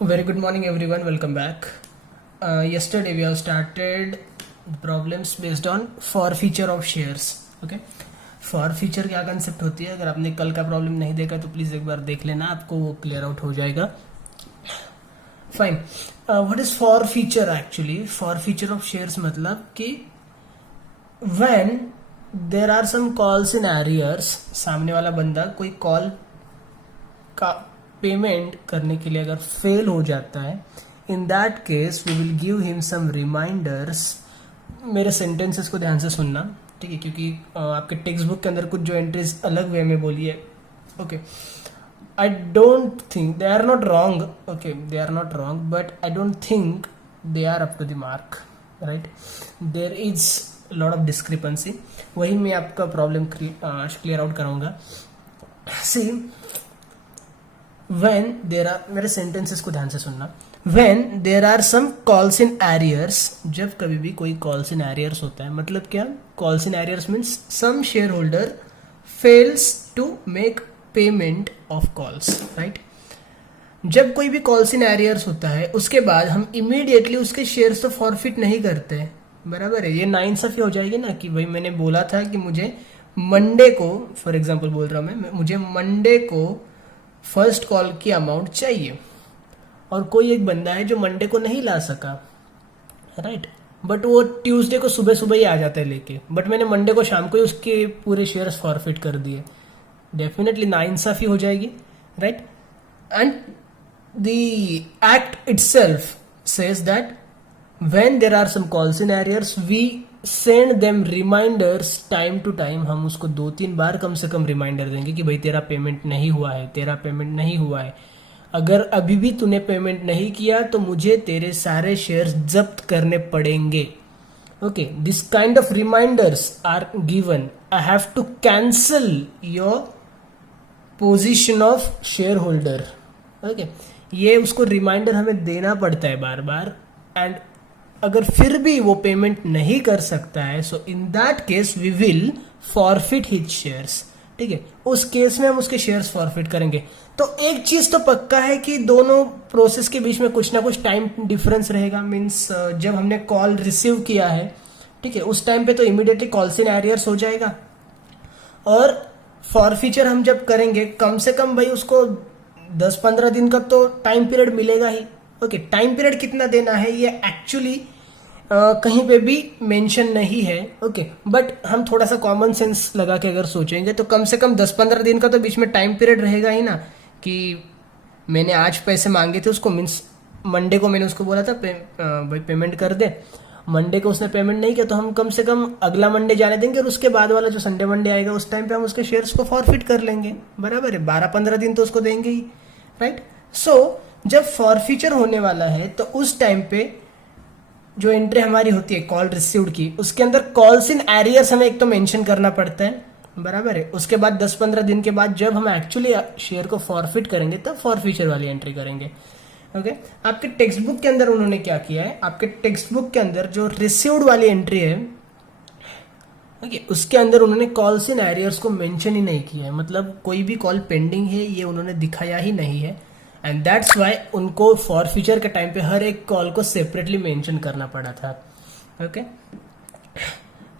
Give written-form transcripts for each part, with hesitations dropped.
Very good morning, everyone. Welcome back. Yesterday we have started problems based on for feature of shares. Okay. For feature क्या concept होती है, अगर आपने कल का प्रॉब्लम नहीं देखा तो प्लीज एक बार देख लेना, आपको वो क्लियर आउट हो जाएगा. Fine. What is forfeiture actually? Forfeiture of shares मतलब कि when there are some calls in arrears, सामने वाला बंदा कोई कॉल का पेमेंट करने के लिए अगर फेल हो जाता है, in that case we will give him some reminders. मेरे सेंटेंसेस को ध्यान से सुनना, ठीक है, क्योंकि आपके टेक्स्ट बुक के अंदर कुछ जो एंट्रीज अलग वे में बोली है. Okay, I don't think they are not wrong. Okay, they are not wrong, but I don't think they are up to the mark. Right, there is lot of discrepancy. वही मैं आपका प्रॉब्लम क्लियर आउट कराऊंगा. See, when there are, मेरे sentences को ध्यान से सुनना, when there are some calls in arrears, जब कभी भी कोई calls in arrears होता है, मतलब क्या? calls in arrears means some shareholder fails to make payment of calls, right? जब कोई भी calls in arrears होता है, उसके बाद हम immediately उसके shares तो forfeit नहीं करते, बराबर है? ये नाइंसाफी हो जाएगी ना कि भाई मैंने बोला था कि मुझे मंडे को, फॉर एग्जाम्पल बोल रहा हूँ मैं, मुझे मंडे को फर्स्ट कॉल की अमाउंट चाहिए, और कोई एक बंदा है जो मंडे को नहीं ला सका, राइट, बट वो ट्यूसडे को सुबह सुबह ही आ जाता है लेके, बट मैंने मंडे को शाम को ही उसके पूरे शेयर्स फॉरफिट कर दिए. डेफिनेटली नाइंसाफी हो जाएगी, right. And the act itself says that when there are some calls in arrears we send them reminders time to time. हम उसको 2-3 बार कम से कम रिमाइंडर देंगे कि भाई तेरा पेमेंट नहीं हुआ है, तेरा पेमेंट नहीं हुआ है. अगर अभी भी तूने पेमेंट नहीं किया तो मुझे तेरे सारे शेयर्स जब्त करने पड़ेंगे. Okay, this kind of reminders are given. I have to cancel your position of shareholder. Okay, ये उसको रिमाइंडर हमें देना पड़ता है बार बार. एंड अगर फिर भी वो पेमेंट नहीं कर सकता है, so in that case we will forfeit his shares. ठीक है, उस केस में हम उसके शेयर्स फॉरफिट करेंगे. तो एक चीज तो पक्का है कि दोनों प्रोसेस के बीच में कुछ ना कुछ टाइम डिफरेंस रहेगा. मीन्स जब हमने कॉल रिसीव किया है, ठीक है, उस टाइम पे तो इमीडिएटली कॉल्स इन एरियर्स हो जाएगा, और फॉरफीचर हम जब करेंगे कम से कम भाई उसको 10-15 दिन का तो टाइम पीरियड मिलेगा ही. ओके, टाइम पीरियड कितना देना है ये एक्चुअली कहीं पे भी मेंशन नहीं है. ओके, बट हम थोड़ा सा कॉमन सेंस लगा के अगर सोचेंगे तो कम से कम 10-15 दिन का तो बीच में टाइम पीरियड रहेगा ही ना, कि मैंने आज पैसे मांगे थे उसको, मीन्स मंडे को मैंने उसको बोला था भाई पेमेंट कर दे, मंडे को उसने पेमेंट नहीं किया, तो हम कम से कम अगला मंडे जाने देंगे, और उसके बाद वाला जो संडे मंडे आएगा उस टाइम पे हम उसके शेयर्स को फॉरफिट कर लेंगे. बराबर है, 12-15 दिन तो उसको देंगे ही, राइट. सो जब फॉरफीचर होने वाला है तो उस टाइम पे जो एंट्री हमारी होती है कॉल रिसीव्ड की, उसके अंदर कॉल्स इन एरियर्स हमें एक तो मेंशन करना पड़ता है, बराबर है. उसके बाद 10-15 दिन के बाद जब हम एक्चुअली शेयर को फॉरफिट करेंगे तब फॉरफीचर वाली एंट्री करेंगे. ओके, आपके टेक्स्ट बुक के अंदर उन्होंने क्या किया है, आपके टेक्स्ट बुक के अंदर जो रिसीव्ड वाली एंट्री है, ओके, उसके अंदर उन्होंने कॉल्स इन एरियर्स को मेंशन ही नहीं किया है. मतलब कोई भी कॉल पेंडिंग है ये उन्होंने दिखाया ही नहीं है. एंड दैट्स वाई उनको फॉर फ्यूचर के टाइम पे हर एक कॉल को सेपरेटली मेंशन करना पड़ा था. Okay,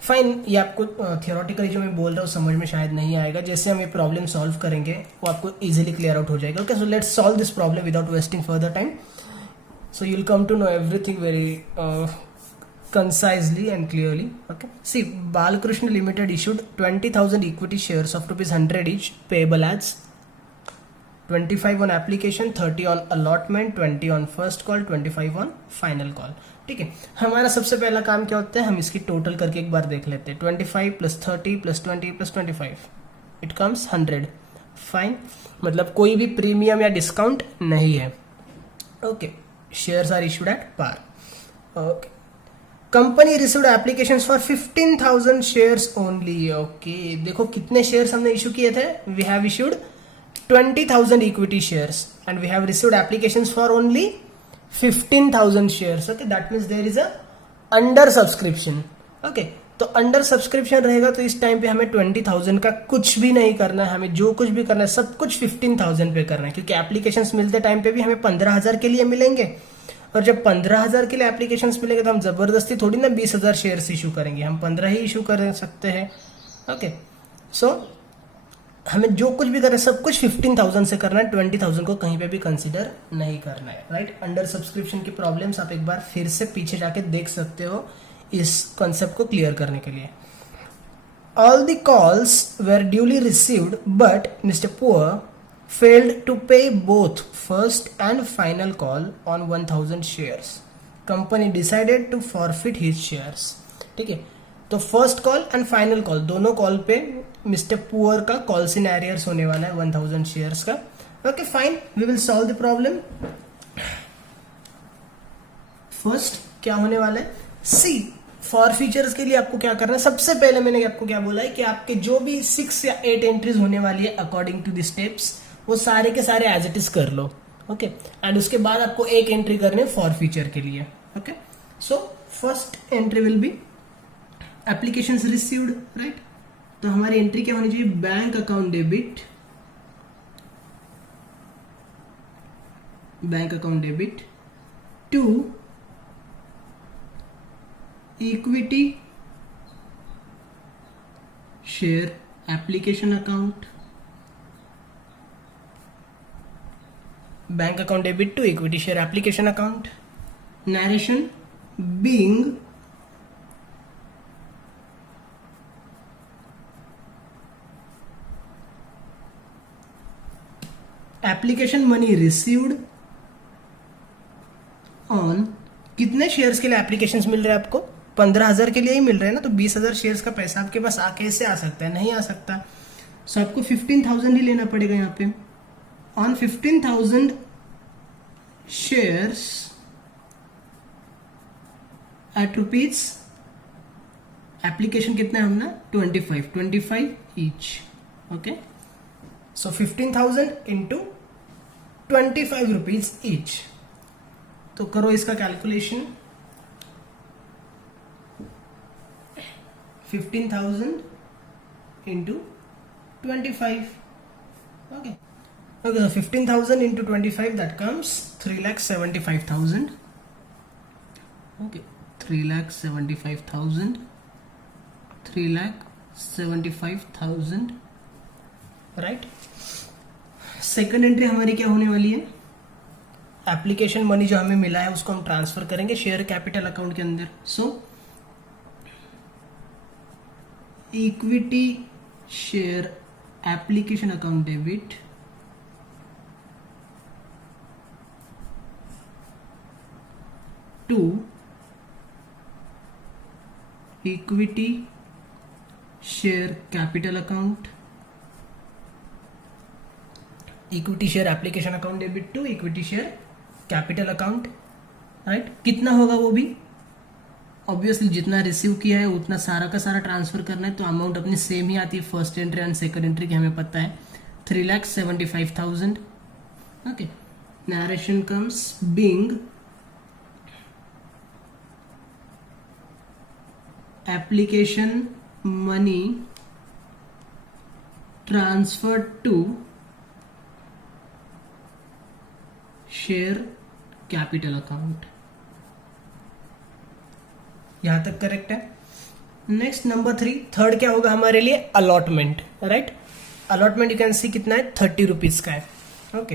fine. ये आपको थियोरेटिकली जो मैं बोल रहा हूँ समझ में शायद नहीं आएगा, जैसे हम ये प्रॉब्लम सॉल्व करेंगे वो आपको इजीली क्लियर आउट हो जाएगा. Okay, so let's solve this problem without wasting further time. So you will come to know everything very concisely and clearly. Okay, see, Balkrishna Limited issued 20,000 equity shares of ₹100 each, payable as 25 on application, 30 on allotment, 20 on first call, 25 on final call. ठीक है, हमारा सबसे पहला काम क्या होता है, हम इसकी टोटल करके एक बार देख लेते हैं. 25 + 30 + 20 + 25 इट कम्स 100. फाइन, मतलब कोई भी प्रीमियम या डिस्काउंट नहीं है. Okay, shares are issued at par. Okay, company received applications for 15,000 shares only. Okay, देखो कितने शेयर्स हमने इशू किए थे. We have issued 20,000 equity shares and we have received applications for only 15,000 shares. Okay, that means there is a under subscription. Okay, तो under subscription रहेगा तो इस time पे हमें 20,000 का कुछ भी नहीं करना है, हमें जो कुछ भी करना है सब कुछ 15,000 पे करना है, क्योंकि एप्लीकेशंस मिलते टाइम पे भी हमें 15,000 के लिए मिलेंगे, और जब 15,000 के लिए एप्लीकेशंस मिलेंगे तो हम जबरदस्ती थोड़ी ना 20,000 शेयर्स इशू करेंगे, हम 15 ही इशू कर सकते हैं। ओके, सो हमें जो कुछ भी करना है सब कुछ 15,000 से करना है, 20,000 को कहीं पे भी कंसीडर नहीं करना है, राइट। अंडर सब्सक्रिप्शन की प्रॉब्लम्स आप एक बार फिर से पीछे जाके देख सकते हो इस कॉन्सेप्ट को क्लियर करने के लिए। All the calls were duly received but mister Poor failed to pay both first and final call on 1,000 shares. Company decided to forfeit his shares. ठीक है, तो first call and final call दोनों call पे mister Poor का calls in arrears होने वाला है 1,000 shares का। Okay fine, we will solve the problem. First क्या होने वाला है, सी फॉर फीचर्स के लिए आपको क्या करना है, सबसे पहले मैंने आपको क्या बोला है कि आपके जो भी 6 या 8 एंट्रीज होने वाली है अकॉर्डिंग टू द स्टेप्स वो सारे के सारे एज इट इज कर लो। ओके, एंड उसके बाद आपको एक एंट्री करने फॉर फीचर के लिए। Okay, so first entry will be applications received, right. तो हमारी एंट्री क्या होनी चाहिए, bank account debit, bank account debit to equity share application account, bank account debit to equity share application account, narration being application money received on, कितने shares के लिए applications मिल रहे हैं आपको, 15,000 के लिए ही मिल रहे हैं ना, तो 20,000 शेयर्स का पैसा आपके पास कैसे आ सकता है, नहीं आ सकता। सो आपको 15,000 ही लेना पड़ेगा यहाँ पे। On 15,000 shares at rupees, application कितना है हमने 25 each। ओके, सो 15,000 into 25 rupees each। तो करो इसका calculation, 15,000 into 25। Okay, okay, so 15,000 into 25 that comes 3,75,000। okay, 3,75,000, 3,75,000, right. Second entry हमारी क्या होने वाली है, एप्लीकेशन मनी जो हमें मिला है उसको हम ट्रांसफर करेंगे शेयर कैपिटल अकाउंट के अंदर। So equity share application account debit to equity share capital account, equity share application account debit to equity share capital account, right. कितना होगा वो भी ऑब्वियसली जितना रिसीव किया है उतना सारा का सारा ट्रांसफर करना है, तो अमाउंट अपनी सेम ही आती है first entry and second entry की, हमें पता है 3,75,000। Okay, narration comes being application money transferred to share capital account। यहां तक करेक्ट है। नेक्स्ट नंबर 3, थर्ड क्या होगा हमारे लिए, allotment, right. Allotment you can सी कितना है 30 रुपीज का है। ओके,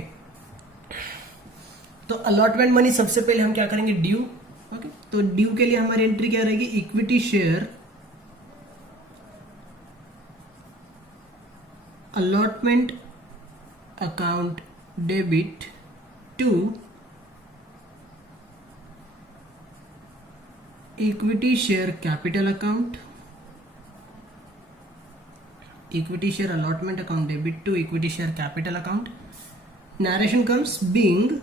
तो अलॉटमेंट मनी सबसे पहले हम क्या करेंगे, ड्यू। ओके, तो ड्यू के लिए हमारी एंट्री क्या रहेगी, equity share allotment account debit to equity share capital account, equity share allotment account debit to equity share capital account. Narration comes being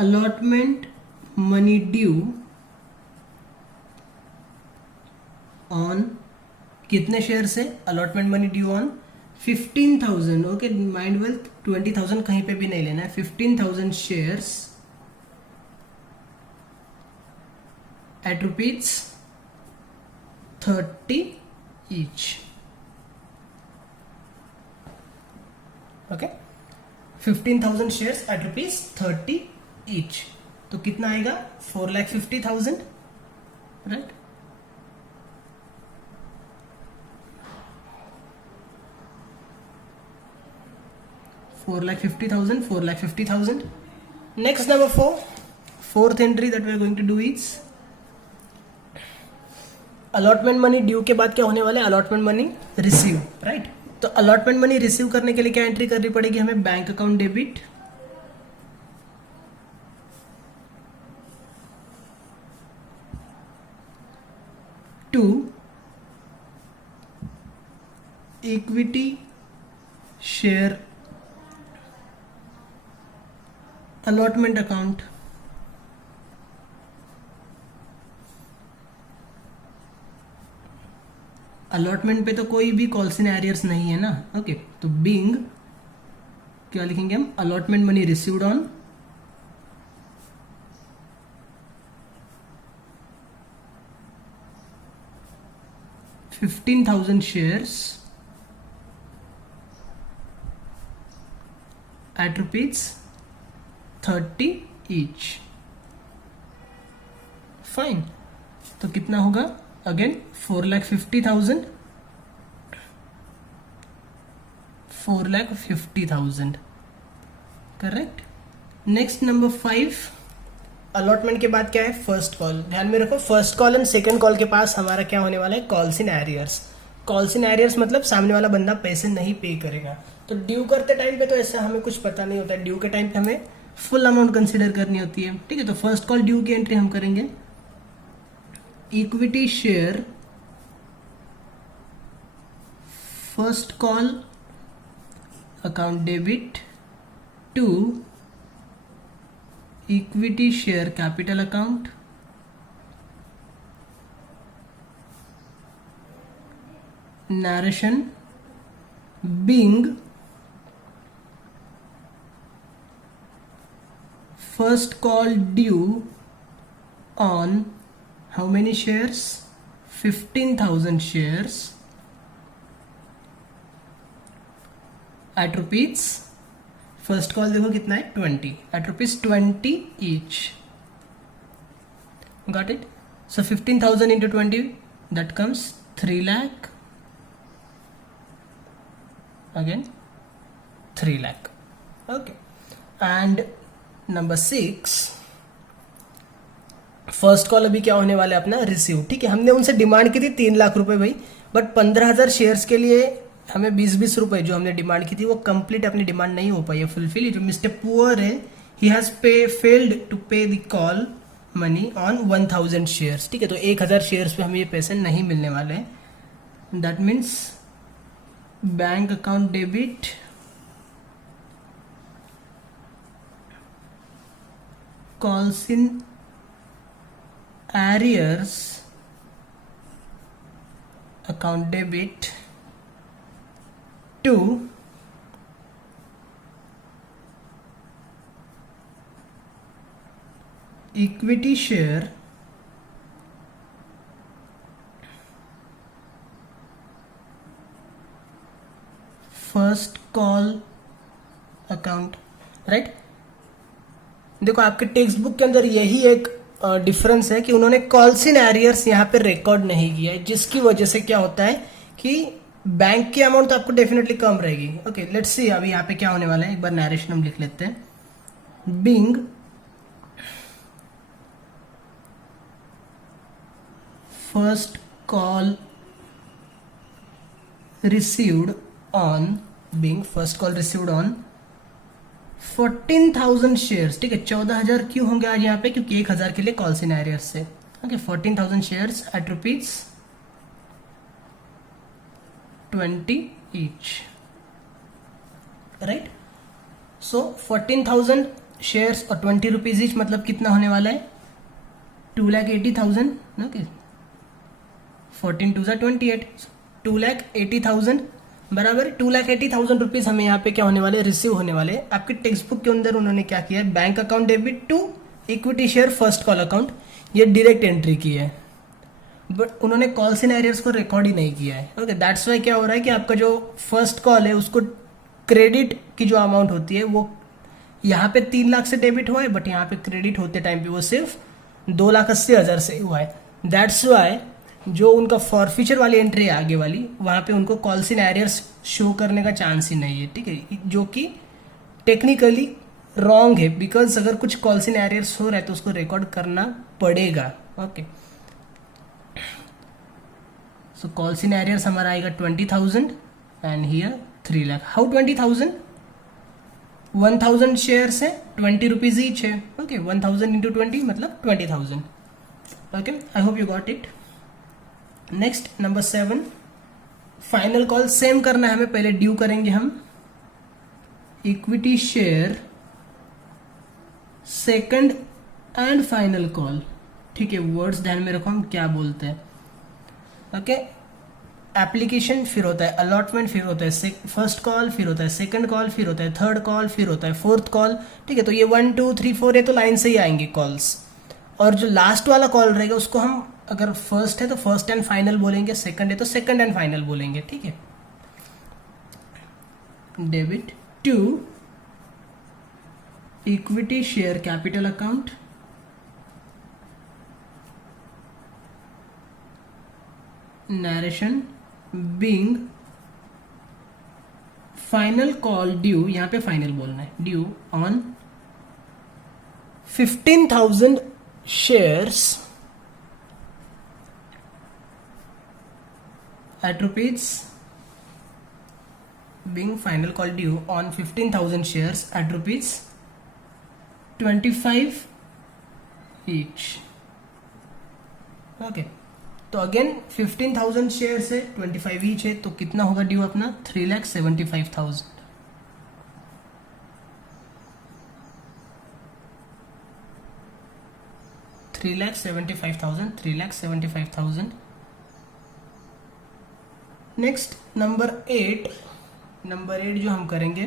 allotment money due on, कितने share से, allotment money due on 15,000, okay, mind well 20,000 कहीं पे भी नहीं लेना है, 15,000 shares at rupees 30 each, okay, 15,000 shares at rupees 30 each, तो कितना आएगा 4,50,000, right. $4,50,000. Next, number 4, fourth entry that we are going to do is allotment money due के बाद क्या होने वाला है, allotment money receive, right? तो allotment money receive करने के लिए क्या एंट्री करनी पड़ेगी हमें, bank account debit to equity share allotment account, allotment पे तो कोई भी कॉल्स इन एरियर्स नहीं है ना, ओके, तो बीइंग क्या लिखेंगे हम, allotment money received on $15,000 shares at rupees 30 each, fine. तो कितना होगा again 4,50,000, 4,50,000, correct. Next number 5, allotment के बाद क्या है, फर्स्ट कॉल। ध्यान में रखो, first call and second call के पास हमारा क्या होने वाला है, calls in arrears. Calls in arrears मतलब सामने वाला बंदा पैसे नहीं पे करेगा। तो ड्यू करते टाइम पे तो ऐसा हमें कुछ पता नहीं होता है, ड्यू के टाइम पे हमें फुल अमाउंट कंसिडर करनी होती है, ठीक है। तो फर्स्ट कॉल ड्यू की एंट्री हम करेंगे equity share first call account debit to equity share capital account narration being first call due on how many shares, 15,000 shares at rupees, first call देखो कितना है 20, at rupees 20 each, got it? So 15,000 into 20 that comes 3 lakh, again 3 lakh, okay। and number 6, first call अभी क्या होने वाला है अपना, receive, ठीक है। हमने उनसे डिमांड की थी 3 लाख रुपए भाई, बट 15,000 शेयर्स के लिए हमें 20-20 रुपए जो हमने डिमांड की थी वो कंप्लीट अपनी डिमांड नहीं हो पाई है फुलफिल। जो मिस्टर पुअर है, ही हैज फेल्ड टू पे the call money on 1,000 shares, ठीक है। तो 1,000 शेयर्स पे हमें ये पैसे नहीं मिलने वाले हैं। That means bank account debit calls in arrears account debit to equity share first call account, right. देखो आपके टेक्स्ट बुक के अंदर यही एक डिफरेंस है कि उन्होंने कॉल्स इन एरियर्स यहाँ पे रिकॉर्ड नहीं किया है, जिसकी वजह से क्या होता है कि बैंक की अमाउंट तो आपको डेफिनेटली कम रहेगी। ओके, लेट्स सी अभी यहाँ पे क्या होने वाला है, एक बार नरेशन हम लिख लेते हैं। Being first call received on, being first call received on 14,000 shares, ठीक है। 14,000 क्यों होंगे आज यहाँ पे, क्योंकि 1,000 के लिए कॉल्स इन एरियर्स से, okay. 14,000 shares at rupees 20 each, right. So 14,000 shares और 20 रुपीज ईच मतलब कितना होने वाला है, 2,80,000, ओके। 14 2 28, 2,80,000 बराबर 2,80,000 रुपीज हमें यहाँ पे क्या होने वाले, रिसीव होने वाले। आपके टेक्स्ट बुक के अंदर उन्होंने क्या किया है, bank account debit to equity share first call account, ये डायरेक्ट एंट्री की है, बट उन्होंने कॉल्स इन एरियर्स को रिकॉर्ड ही नहीं किया है। ओके, दैट्स वाई क्या हो रहा है कि आपका जो फर्स्ट कॉल है उसको क्रेडिट की जो अमाउंट होती है वो यहाँ पे 3 लाख से डेबिट हुआ है, बट यहाँ पे क्रेडिट होते टाइम पे वो सिर्फ 2,80,000 से हुआ है। दैट्स वाई जो उनका फॉरफीचर वाली एंट्री है आगे वाली, वहां पे उनको कॉल्स इन एरियर्स शो करने का चांस ही नहीं है, ठीक है, जो कि टेक्निकली रॉन्ग है, बिकॉज अगर कुछ कॉल्स इन एरियर्स हो रहा है तो उसको रिकॉर्ड करना पड़ेगा। Okay, so calls in arrears हमारा आएगा 20,000 and here 3 lakh. How 20,000? 1,000 shares है, 20 रुपीज ईच है। ओके, 1,000 इंटू 20 मतलब 20,000। Okay, I hope you got it. Next number 7, final call same करना है हमें, पहले ड्यू करेंगे हम equity share second and final call. ठीक है, वर्ड्स ध्यान में रखो हम क्या बोलते हैं। ओके, एप्लीकेशन फिर होता है अलॉटमेंट, फिर होता है फर्स्ट कॉल, फिर होता है सेकंड कॉल, फिर होता है थर्ड कॉल, फिर होता है फोर्थ कॉल। ठीक है, तो ये 1 2 3 4 है तो लाइन से ही आएंगे कॉल्स, और जो लास्ट वाला कॉल रहेगा उसको हम अगर फर्स्ट है तो फर्स्ट एंड फाइनल बोलेंगे, सेकंड है तो सेकंड एंड फाइनल बोलेंगे। ठीक है, debit to equity share capital account narration being final call due, यहां पे फाइनल बोलना है, due on 15,000 shares at rupees, being final call due on 15,000 shares at rupees 25 each. Okay, तो अगेन 15,000 शेयर्स है, 25 each है, तो कितना होगा ड्यू अपना 3,75,000। $3,75,000। नेक्स्ट नंबर 8 जो हम करेंगे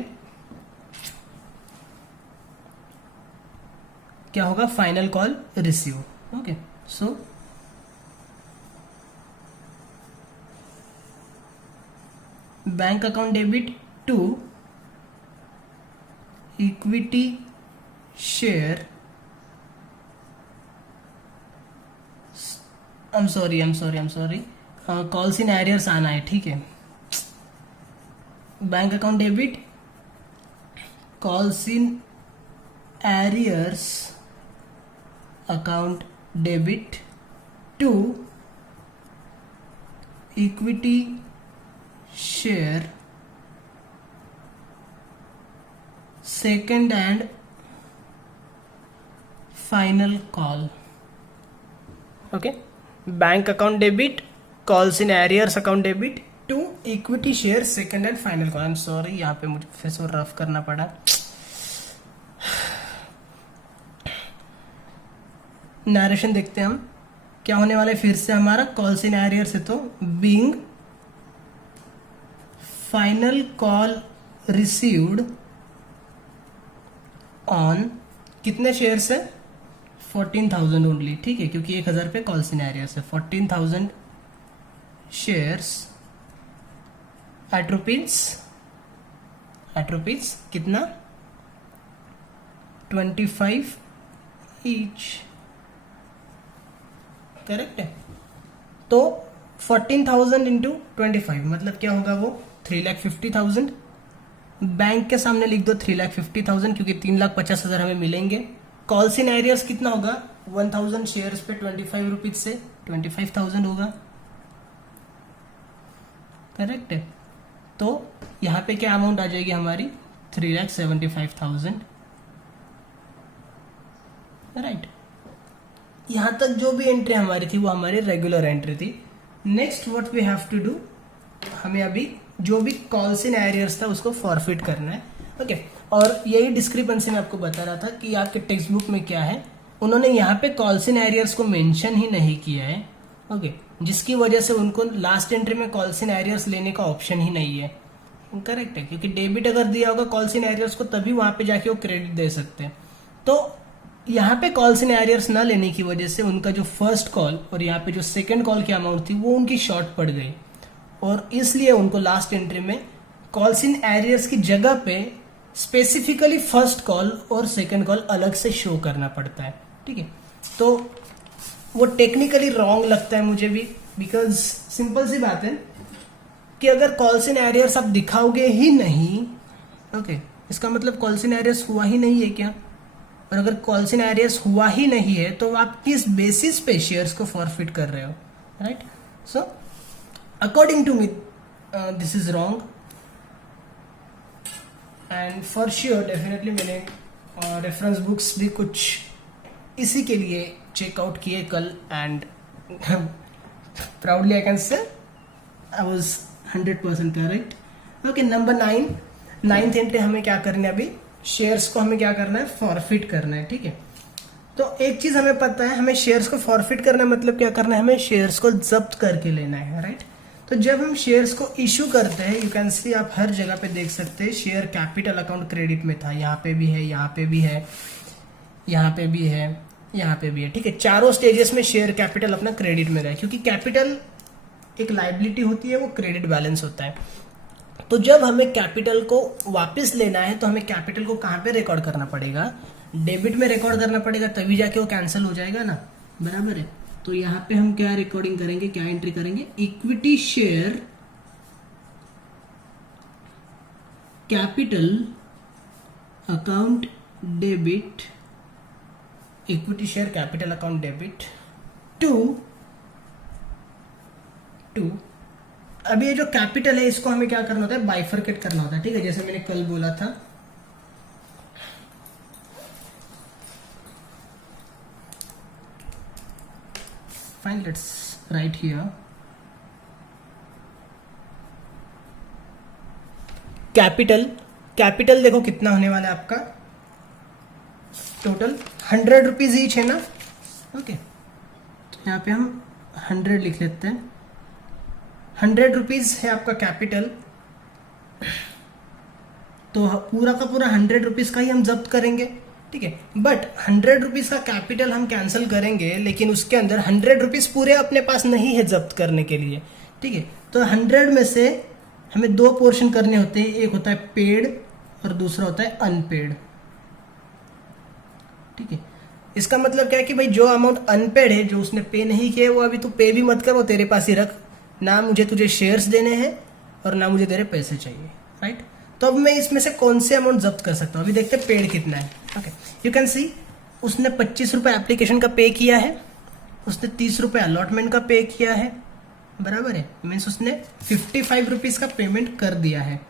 क्या होगा, final call receive. Okay, so bank account debit to equity share, I am sorry, calls in arrears आना है। ठीक है, bank account debit calls in arrears account debit to equity share second and final call. Okay, bank account debit calls in arrears account debit to equity share second and final call. I am sorry, यहाँ पे मुझे फिर से rough करना पड़ा। Narration देखते हैं हम क्या होने वाला है फिर से हमारा, कॉल्स इन एरियर्स है तो being final call received on कितने शेयर्स है, 14,000 ओनली। ठीक है, क्योंकि 1,000 पे कॉल्स इन एरियर्स है, 14,000 शेयर्स एट रुपीज कितना 25 ईच। करेक्ट है, तो 14,000 इंटू 25 मतलब क्या होगा वो 3,50,000। बैंक के सामने लिख दो 3,50,000 क्योंकि 3,50,000 हमें मिलेंगे। कॉल्स इन एरियर्स कितना होगा, 1,000 शेयर्स पे 25 रुपीज से 25,000 होगा। करेक्ट है, तो यहाँ पे क्या अमाउंट आ जाएगी हमारी 3,75,000। राइट, यहां तक जो भी एंट्री हमारी थी वो हमारी रेगुलर एंट्री थी। Next what we have to do, हमें अभी जो भी कॉल्स इन एरियर्स था उसको फॉरफिट करना है। ओके, और यही डिस्क्रिपेंसी मैं आपको बता रहा था कि आपके टेक्स्ट बुक में क्या है, उन्होंने यहाँ पे कॉल्स इन एरियर्स को मेंशन ही नहीं किया है। ओके, जिसकी वजह से उनको लास्ट एंट्री में कॉल्स इन एरियर्स लेने का ऑप्शन ही नहीं है। करेक्ट है, क्योंकि डेबिट अगर दिया होगा कॉल्स इन एरियर्स को तभी वहां पे जाके वो क्रेडिट दे सकते हैं। तो यहाँ पे कॉल्स इन एरियर्स ना लेने की वजह से उनका जो फर्स्ट कॉल और यहाँ पे जो सेकंड कॉल की अमाउंट थी वो उनकी शॉर्ट पड़ गई, और इसलिए उनको लास्ट एंट्री में कॉल्स इन एरियर्स की जगह पे स्पेसिफिकली फर्स्ट कॉल और सेकंड कॉल अलग से शो करना पड़ता है। ठीक है, तो वो टेक्निकली रॉन्ग लगता है मुझे भी, बिकॉज सिंपल सी बात है कि अगर कॉल्स इन एरियर्स आप दिखाओगे ही नहीं, ओके, इसका मतलब कॉल्स इन एरियर्स हुआ ही नहीं है क्या? और अगर कॉल्स इन एरियर्स हुआ ही नहीं है तो आप किस बेसिस पे शेयर्स को फॉरफिट कर रहे हो, right? So according to me this is wrong, and for sure definitely मैंने रेफरेंस बुक्स भी कुछ इसी के लिए चेकआउट किए कल, and proudly I can say I was 100% correct. Okay, number 9, ninth entry हमें क्या करना है? अभी शेयर्स को हमें क्या करना है? फॉरफिट करना है। ठीक है, तो एक चीज हमें पता है, हमें शेयर्स को फॉरफिट करना मतलब क्या करना है? हमें शेयर्स को जब्त करके लेना है, राइट? तो जब हम शेयर्स को इशू करते हैं, यू कैन सी, आप हर जगह पे देख सकते हैं शेयर कैपिटल अकाउंट क्रेडिट में था, यहाँ पे भी है, यहाँ पे भी है, यहाँ पे भी है, यहाँ पे भी है। ठीक है, चारों स्टेजेस में शेयर कैपिटल अपना क्रेडिट में रहा है, क्योंकि कैपिटल एक लाइबिलिटी होती है, वो क्रेडिट बैलेंस होता है। तो जब हमें कैपिटल को वापस लेना है तो हमें कैपिटल को कहाँ पे रिकॉर्ड करना पड़ेगा? डेबिट में रिकॉर्ड करना पड़ेगा, तभी जाके वो कैंसिल हो जाएगा ना, बराबर है? तो यहाँ पे हम क्या रिकॉर्डिंग करेंगे, क्या एंट्री करेंगे? Equity share capital account debit, equity share capital account debit to अभी ये जो कैपिटल है इसको हमें क्या करना होता है? बाइफरकेट करना होता है। ठीक है, जैसे मैंने कल बोला था, fine, let's write here capital देखो कितना होने वाला है आपका, टोटल 100 रुपीज ईच है ना। ओके, तो यहाँ पे हम 100 लिख लेते हैं। 100 रुपीज है आपका कैपिटल, तो पूरा का पूरा 100 रुपीज का ही हम जब्त करेंगे। ठीक है, बट 100 रुपीज का कैपिटल हम कैंसिल करेंगे, लेकिन उसके अंदर 100 रुपीज पूरे अपने पास नहीं है जब्त करने के लिए। ठीक है, तो 100 में से हमें 2 पोर्शन करने होते हैं, एक होता है पेड और दूसरा होता है अनपेड। ठीक है, इसका मतलब क्या है कि भाई जो अमाउंट अनपेड है, जो उसने पे नहीं किया, वो अभी तू पे भी मत कर, वो तेरे पास ही रख, ना मुझे तुझे शेयर्स देने हैं और ना मुझे तेरे पैसे चाहिए, राइट? तो अब मैं इसमें से कौन से अमाउंट जब्त कर सकता हूँ? अभी देखते हैं पेड कितना है। ओके, यू कैन सी, उसने 25 रुपये एप्लीकेशन का पे किया है, उसने 30 रुपये अलॉटमेंट का पे किया है, बराबर है? मीन्स उसने 55 रुपीज का पेमेंट कर दिया है।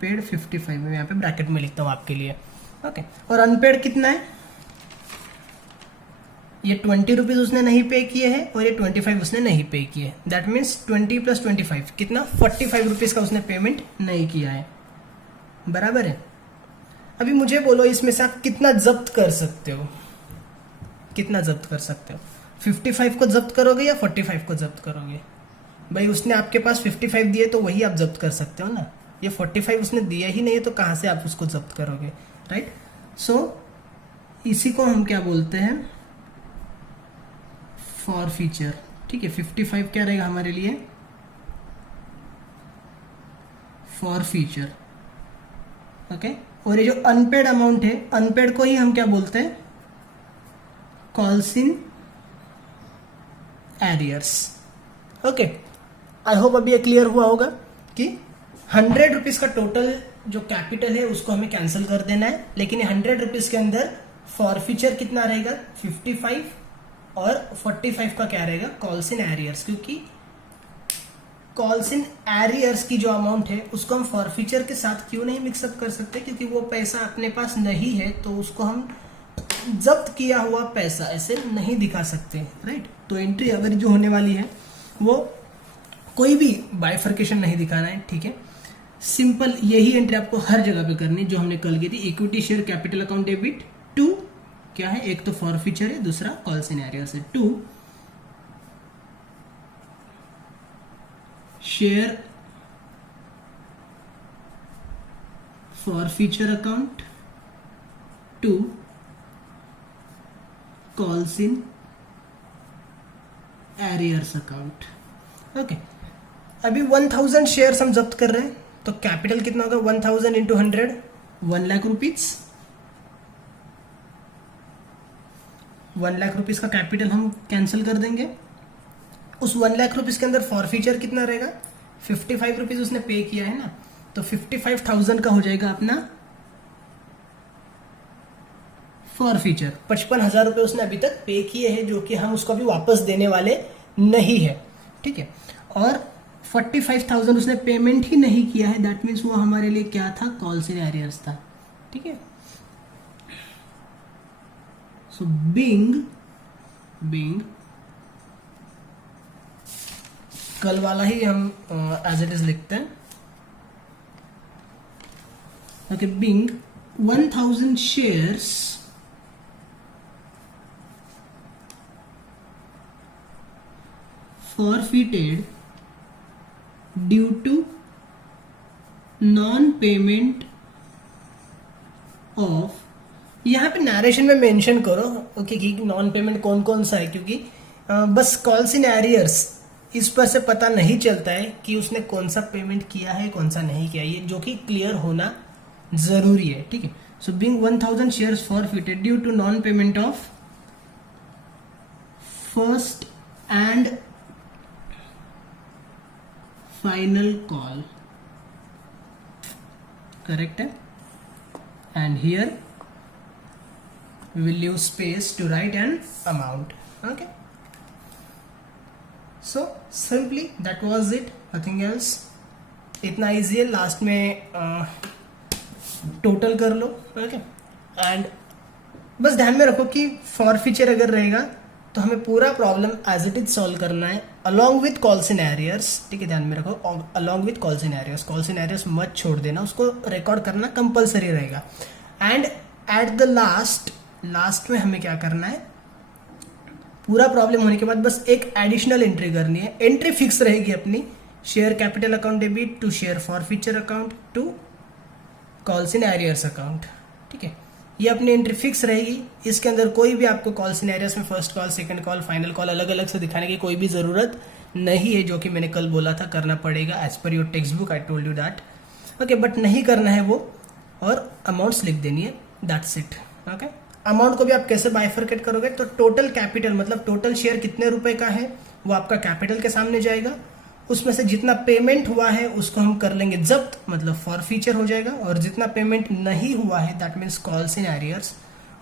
पेड 55, मैं यहाँ पे ब्रैकेट में लिखता हूँ आपके लिए। ओके, और अनपेड कितना है? ये 20 रुपीज उसने नहीं पे किए हैं और ये 25 उसने नहीं पे किए। दैट मीन्स 20 + 25 कितना? 45 रुपीज का उसने पेमेंट नहीं किया है, बराबर है? अभी मुझे बोलो, इसमें से आप कितना जब्त कर सकते हो? कितना जब्त कर सकते हो? 55 को जब्त करोगे या 45 को जब्त करोगे? भाई उसने आपके पास 55 दिए तो वही आप जब्त कर सकते हो ना। ये 45 उसने दिया ही नहीं है तो कहाँ से आप उसको जब्त करोगे, राइट? सो इसी को हम क्या बोलते हैं? फॉरफीचर। ठीक है, 55 क्या रहेगा हमारे लिए? फॉरफीचर। ओके, और ये जो अनपेड अमाउंट है, अनपेड को ही हम क्या बोलते हैं? Calls in arrears. Okay, I hope अभी ये क्लियर हुआ होगा कि 100 रुपीज का टोटल जो कैपिटल है उसको हमें कैंसिल कर देना है, लेकिन 100 रुपीज के अंदर फॉरफीचर कितना रहेगा? 55, और 45 का क्या रहेगा? कॉल्स इन एरियर्स, क्योंकि कॉल्स इन एरियर्स की जो अमाउंट है उसको हम फॉरफीचर के साथ क्यों नहीं मिक्सअप कर सकते? क्योंकि वो पैसा अपने पास नहीं है, तो उसको हम जब्त किया हुआ पैसा ऐसे नहीं दिखा सकते, राइट? तो एंट्री अगर जो होने वाली है वो कोई भी बाइफर्केशन नहीं दिखाना है। ठीक है, सिंपल यही एंट्री आपको हर जगह पे करनी है जो हमने कल की थी। Equity share capital account debit to क्या है? एक तो फॉरफीचर है, दूसरा कॉल्स इन एरियर्स है। To share forfeiture account to calls in arrears account. ओके अभी 1000 शेयर्स हम जब्त कर रहे हैं, तो कैपिटल कितना होगा 1000 into 100, 1 lakh rupees. 1 lakh rupees का कैपिटल हम कैंसिल कर देंगे। उस 1 लाख रुपीज के अंदर फॉरफीचर कितना रहेगा, 55 रुपीज उसने पे किया है ना, तो 55,000 का हो जाएगा अपना फॉरफीचर। 55,000 रुपए उसने अभी तक पे किए हैं, जो कि हम उसको अभी वापस देने वाले नहीं है, ठीक है। और 45,000 उसने पेमेंट ही नहीं किया है, दैट मीन्स वो हमारे लिए क्या था, कॉल्स इन एरियर्स था, ठीक है। सो बीइंग कल वाला ही हम एज इट इज लिखते हैं। Okay, being 1000 shares forfeited due to non-payment of, यहाँ पे नरेशन में मेंशन करो ओके कि नॉन पेमेंट कौन कौन सा है, क्योंकि बस कॉल्स इन एरियर्स इस पर से पता नहीं चलता है कि उसने कौन सा पेमेंट किया है कौन सा नहीं किया, ये जो कि क्लियर होना जरूरी है, ठीक है। So being 1000 shares forfeited due to non payment of first and final call, correct है। And here we will use space to write an amount. Okay, so simply that was it, nothing else. इतना easy है, last में total कर लो, okay. And बस ध्यान में रखो कि फॉरफीचर अगर रहेगा तो हमें पूरा problem as it is solve करना है along with calls in arrears, ठीक है। ध्यान में रखो along with calls in arrears मत छोड़ देना, उसको रिकॉर्ड करना कंपलसरी रहेगा। एंड एट द लास्ट में हमें क्या करना है, पूरा प्रॉब्लम होने के बाद बस एक एडिशनल एंट्री करनी है। एंट्री फिक्स रहेगी अपनी, share capital account debit to share forfeiture account to calls in arrears account, ठीक है। ये अपनी एंट्री फिक्स रहेगी। इसके अंदर कोई भी आपको कॉल्स इन एरियर्स में first call, second call, final call अलग अलग से दिखाने की कोई भी जरूरत नहीं है, जो कि मैंने कल बोला था करना पड़ेगा as per your textbook, I told you that, okay. But नहीं करना है वो, और अमाउंट्स लिख देनी है, दैट्स इट, ओके। अमाउंट को भी आप कैसे बाइफरकेट करोगे, तो टोटल कैपिटल मतलब टोटल शेयर कितने रुपए का है वो आपका कैपिटल के सामने जाएगा, उसमें से जितना पेमेंट हुआ है उसको हम कर लेंगे जब्त, मतलब फॉरफीचर हो जाएगा, और जितना पेमेंट नहीं हुआ है that means calls in arrears,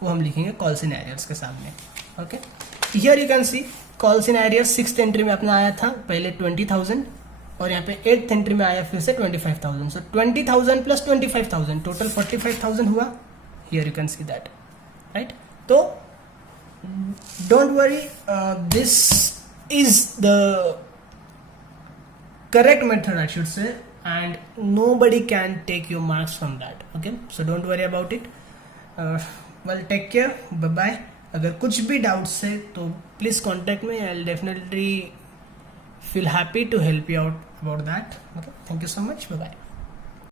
वो हम लिखेंगे कॉल्स इन एरियर्स के सामने, okay. Here you can C calls in arrears 6th entry में अपना आया था पहले 20,000, और यहाँ पे 8th एंट्री में आया फिर से 25,000, सो 20,000 प्लस 25,000 टोटल 45,000 हुआ। Here you can see that, right. तो don't worry, this is the correct method I should say, and nobody can take your marks from that, okay, so don't worry about it. Well, take care, bye bye. अगर कुछ भी doubts है तो please contact me, I will definitely feel happy to help you out about that, okay, thank you so much, bye bye.